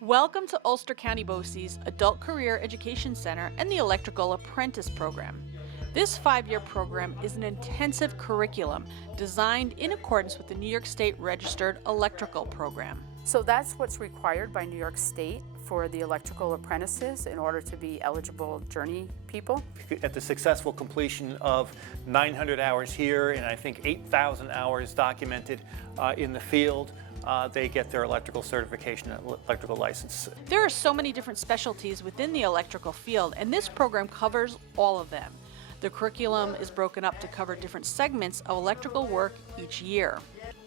Welcome to Ulster County BOCES Adult Career Education Center and the Electrical Apprentice program. This 5-year program is an intensive curriculum designed in accordance with the New York State Registered Electrical Program. So that's what's required by New York State for the electrical apprentices in order to be eligible journey people. At the successful completion of 900 hours here and I think 8,000 hours documented in the field, they get their electrical certification, electrical license. There are so many different specialties within the electrical field, and this program covers all of them. The curriculum is broken up to cover different segments of electrical work each year.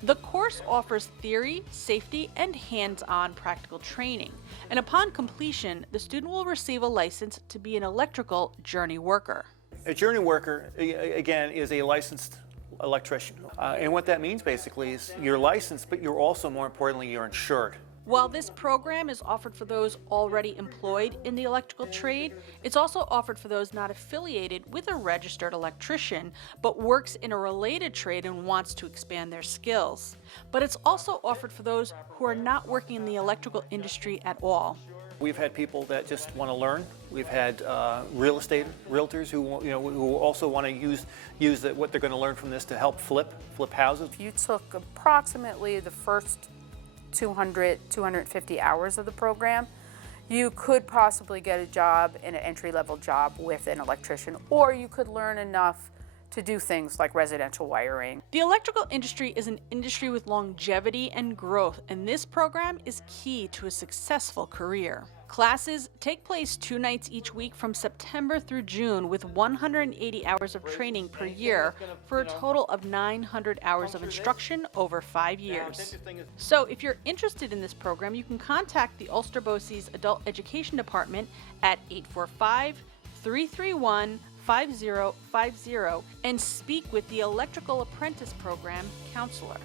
The course offers theory, safety, and hands-on practical training, and upon completion, the student will receive a license to be an electrical journey worker. A journey worker, again, is a licensed electrician. And what that means basically is you're licensed, but you're also, more importantly, you're insured. While this program is offered for those already employed in the electrical trade, it's also offered for those not affiliated with a registered electrician, but works in a related trade and wants to expand their skills. But it's also offered for those who are not working in the electrical industry at all. We've had people that just want to learn. We've had real estate realtors who also want to use what they're going to learn from this to help flip houses. If you took approximately the first 250 hours of the program, you could possibly get a job in an entry-level job with an electrician, or you could learn enough to do things like residential wiring. The electrical industry is an industry with longevity and growth, and this program is key to a successful career. Classes take place 2 nights each week from September through June with 180 hours of training per year for a total of 900 hours of instruction over 5 years. So if you're interested in this program, you can contact the Ulster BOCES Adult Education Department at 845-331-5050 and speak with the Electrical Apprentice Program counselor.